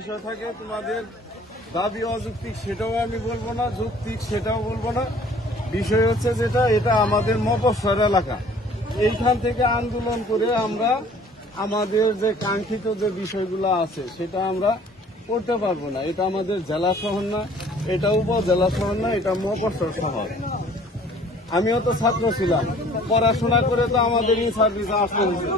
বিষয় থাকে, তোমাদের দাবি অযৌক্তিক সেটাও আমি বলবো না, যৌক্তিক সেটাও বলবো না। বিষয় হচ্ছে যেটা, এটা আমাদের মফস্বল এলাকা, এইখান থেকে আন্দোলন করে আমরা আমাদের যে কাঙ্ক্ষিত যে বিষয়গুলো আছে সেটা আমরা করতে পারবো না। এটা আমাদের জেলা শহর না, এটা উপজেলা শহর না, এটা মফস্বল শহর। আমিও তো ছাত্র ছিলাম, পড়াশোনা করে তো আমাদের এই সার্ভিস আসতে হয়েছে।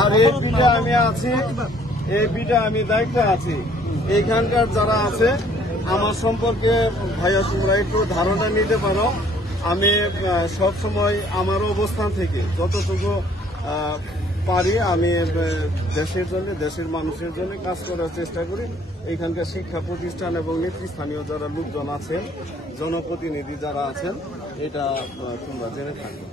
আর এই পিঠা আমি আছি, এই পিঠা আমি দায়িত্বে আছি। এইখানকার যারা আছে আমার সম্পর্কে ভাইয়া তোমরা একটু ধারণা নিতে পারো। আমি সব সময় আমার অবস্থান থেকে যতটুকু পারি আমি দেশের জন্য, দেশের মানুষের জন্য কাজ করার চেষ্টা করি। এইখানকার শিক্ষা প্রতিষ্ঠান এবং নেতৃস্থানীয় যারা লোকজন আছেন, জনপ্রতিনিধি যারা আছেন, এটা তোমরা জেনে থাকবে।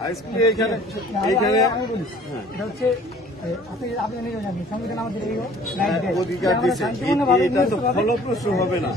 হাইস্কুলে এইখানে অধিকার দিচ্ছে, এটা তো ফলপ্রসূ হবে না।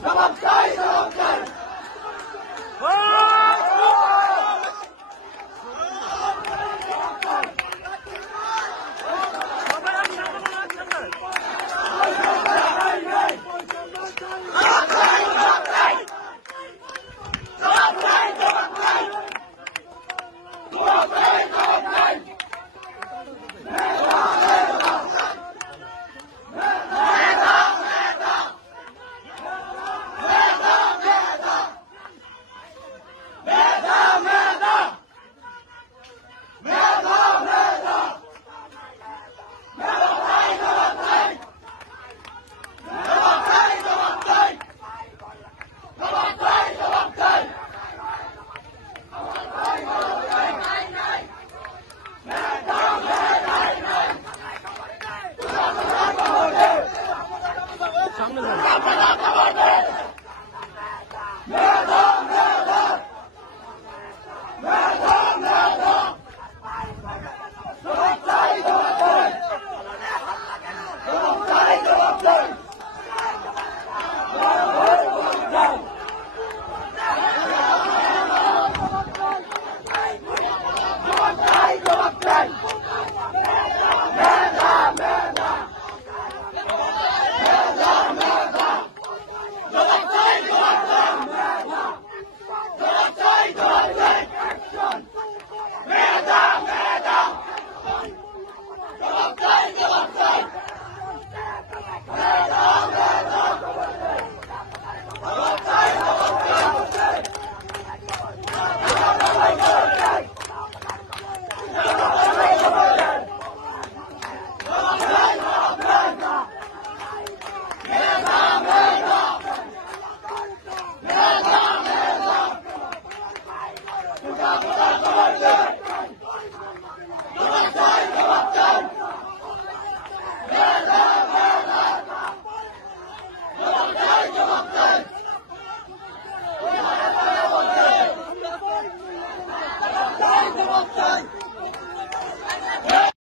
জবাব চাই